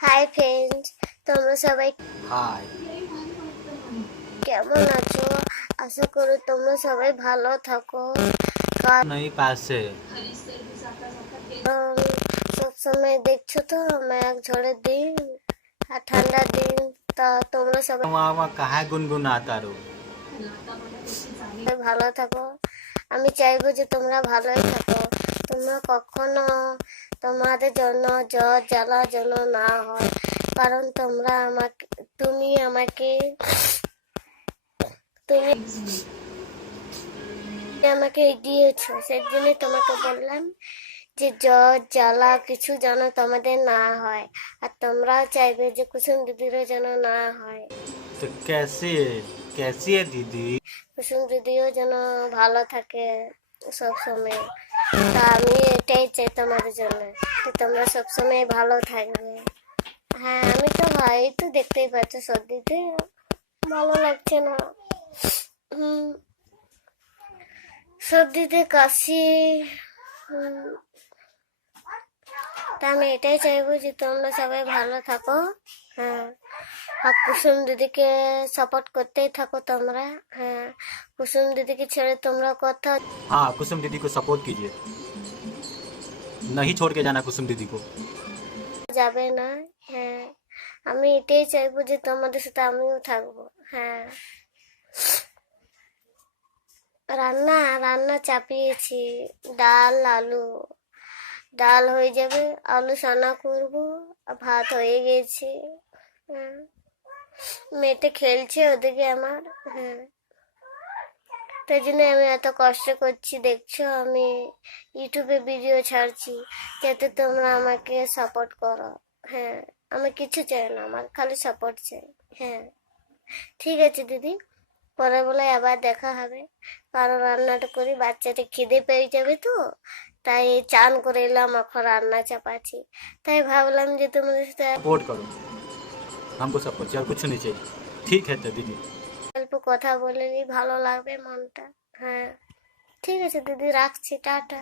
Hi friends, তোমরা সবাই high. কেমন আছো? আশা করি তোমরা সবাই ভালো থাকো। কারণ नहीं पास से। সবসময় দেখছো তো মেঘ ঝড়ের দিন আর ঠান্ডার দিন, তা তোমরা সবাই वहाँ वहाँ कहाँ गुनगुनाता रो। ভালো থাকো। আমি চাইবো যে তোমরা ভালোই থাকো। তোমরা কখনো তোমাদের জন্য জ্বর জ্বালা যেন না হয়, কারণ তুমি আমাকে দিয়েছো, সেই জন্য তোমাকে বললাম যে জ্বর জ্বালা কিছু যেন তোমাদের না হয়, আর তোমরাও চাইবে যে কুসুম দিদিরও যেন না হয়। तो कैसी है दीदी। কুসুম দিদিও যেন ভালো থাকে সব সময়। তা আমি এটাই চাই তোমাদের জন্য, যে তোমরা সবসময় ভালো থাকবে। হ্যাঁ, আমি তো ভাই তো দেখতেই পাচ্ছ সর্দিতে ভালো লাগছে না। হুম, সর্দিতে কাশি। হুম, তা আমি এটাই চাইবো যে তোমরা সবাই ভালো থাকো। হ্যাঁ, আর কুসুম দিদিকে সাপোর্ট করতেই থাকো তোমরা। হ্যাঁ, কুসুম দিদিকে ছেড়ে তোমরা কোথাও हाँ, कुसुम दीदी को सपोर्ट कीजिए, नहीं छोड़ के जाना कुसुम दीदी को। যাবে না। হ্যাঁ, আমি এটাই চাইবো যে তোমাদের সাথে আমিও থাকবো। হ্যাঁ, রান্না রান্না চাপিয়েছি, ডাল আলু। ডাল হয়ে যাবে, আলু সানা করবো, আর ভাত হয়ে গেছে। হ্যাঁ, মেয়েটা খেলছে ওদিকে আমার। হ্যাঁ, তাই জন্য আমি এত কষ্ট করছি, দেখছো আমি ইউটিউবে ভিডিও ছাড়ছি যাতে তোমরা আমাকে সাপোর্ট করো। হ্যাঁ, আমি কিছু চাই না, আমার খালি সাপোর্ট চাই। হ্যাঁ, ঠিক আছে দিদি, পরের বেলায় আবার দেখা হবে। কারণ রান্নাটা করি, বাচ্চাটা খিদে পেয়ে যাবে তো, তাই চান করে এলাম, এখন রান্না চাপাচ্ছি। তাই ভাবলাম যে তোমাদের সাথে सपोर्ट करो, हमको सपोर्ट चाहिए और कुछ नहीं चाहिए। ठीक है तो दीदी। অল্প কথা বলে ভালো লাগবে মনটা। হ্যাঁ, ঠিক আছে দিদি, রাখছি, টাটা।